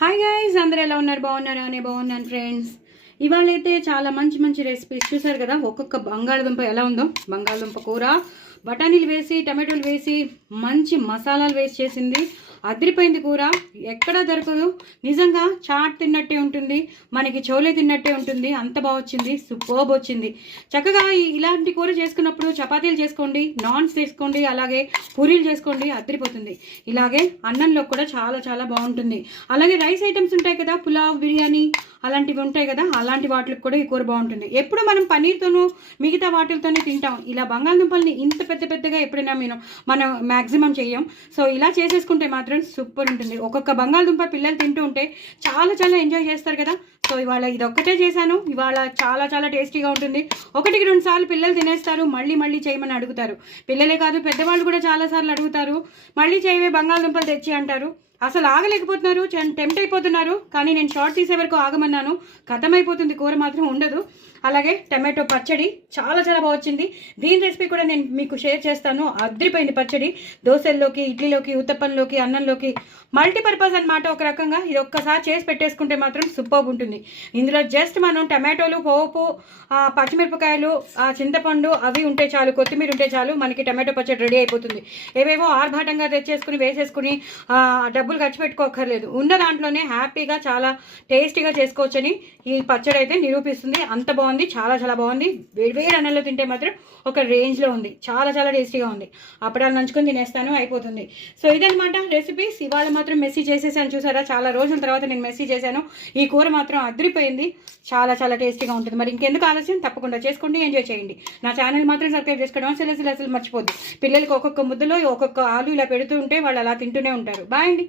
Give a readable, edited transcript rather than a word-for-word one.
Hi guys, అందరూ ఎలా ఉన్నారు? బాగున్నారా? అని బాగున్నాను ఫ్రెండ్స్. ఇవాళ అయితే చాలా మంచి మంచి రెసిపీస్ చూసారు కదా. ఒక్కొక్క బంగాళదుంప ఎలా ఉందో, బంగాళదుంప కూర బఠానీలు వేసి టమాటోలు వేసి మంచి మసాలాలు వేసి చేసింది. అదిరిపోయింది కూర, ఎక్కడా దొరకదు. నిజంగా చాట్ తిన్నట్టే ఉంటుంది, మనకి చోలే తిన్నట్టే ఉంటుంది. అంత బాగా వచ్చింది, సూపర్బ్ వచ్చింది. చక్కగా ఇలాంటి కూర చేసుకున్నప్పుడు చపాతీలు చేసుకోండి, నాన్స్ చేసుకోండి, అలాగే పూరీలు చేసుకోండి, అదిరిపోతుంది. ఇలాగే అన్నంలో కూడా చాలా చాలా బాగుంటుంది. అలాగే రైస్ ఐటమ్స్ ఉంటాయి కదా, పులావ్, బిర్యానీ అలాంటివి ఉంటాయి కదా, అలాంటి వాటికి కూడా ఈ కూర బాగుంటుంది. ఎప్పుడు మనం పన్నీర్తోనూ మిగతా వాటితోనే తింటాం. ఇలా బంగాళదుంపల్ని ఇంత పెద్ద పెద్దగా ఎప్పుడైనా మనం మ్యాక్సిమం చెయ్యం. సో ఇలా చేసేసుకుంటే మాత్రం సూపర్ ఉంటుంది. ఒక్కొక్క బంగాళదుంప పిల్లలు తింటూ ఉంటే చాలా చాలా ఎంజాయ్ చేస్తారు కదా. సో ఇవాళ ఇది ఒక్కటే చేశాను. ఇవాళ చాలా చాలా టేస్టీగా ఉంటుంది. 1-2 సార్లు పిల్లలు తినేస్తారు, మళ్ళీ మళ్ళీ చేయమని అడుగుతారు. పిల్లలే కాదు, పెద్దవాళ్ళు కూడా చాలాసార్లు అడుగుతారు, మళ్ళీ చేయవే బంగాళదుంపలు తెచ్చి అంటారు. అసలు ఆగలేకపోతున్నారు, టెంప్ట్ అయిపోతున్నారు. కానీ నేను షార్ట్ తీసే వరకు ఆగమన్నాను, ఖతమైపోతుంది, కూర మాత్రం ఉండదు. అలాగే టమాటో పచ్చడి చాలా చాలా బాగా వచ్చింది. దీని రెసిపీ కూడా నేను మీకు షేర్ చేస్తాను. అదిరిపోయింది పచ్చడి. దోశల్లోకి, ఇడ్లీలోకి, ఉత్తప్పంలోకి, అన్నంలోకి మల్టీపర్పస్ అనమాట. ఒక రకంగా ఇది ఒక్కసారి చేసి పెట్టేసుకుంటే మాత్రం సూపర్బ్ ఉంటుంది. ఇందులో జస్ట్ మనం టమాటోలు, పోపు, పచ్చిమిరపకాయలు, చింతపండు అవి ఉంటే చాలు, కొత్తిమీర ఉంటే చాలు, మనకి టమాటో పచ్చడి రెడీ అయిపోతుంది. ఏవేవో ఆర్భాటంగా తెచ్చేసుకుని వేసేసుకుని డబ్బులు ఖర్చు పెట్టుకోకర్లేదు. ఉన్న దాంట్లోనే హ్యాపీగా చాలా టేస్టీగా చేసుకోవచ్చని ఈ పచ్చడి అయితే నిరూపిస్తుంది. అంత బాగుంది, చాలా చాలా బాగుంది. వేడివేడి అన్నంలో తింటే మాత్రం ఒక రేంజ్లో ఉంది, చాలా చాలా టేస్టీగా ఉంది. అప్పడాలు నంచుకొని తినేస్తాను, అయిపోతుంది. సో ఇదనమాట రెసిపీస్. ఇవాళ మాత్రం మెస్సీ చేసేసాను, చూసారా? చాలా రోజుల తర్వాత నేను మెస్సీ చేశాను. ఈ కూర మాత్రం అదిరిపోయింది, చాలా చాలా టేస్టీగా ఉంటుంది. మరి ఇంకెందుకు ఆలస్యం, తప్పకుండా చేసుకోండి, ఎంజాయ్ చేయండి. నా ఛానల్ మాత్రం సబ్స్క్రైబ్ చేసుకోవడం అసలు అసలు మర్చిపోద్దు. పిల్లలకి ఒక్కొక్క ముద్దలో ఒక్కొక్క ఆలు ఇలా పెడుతూ ఉంటే వాళ్ళు అలా తింటూనే ఉంటారు. బాయ్ అండి.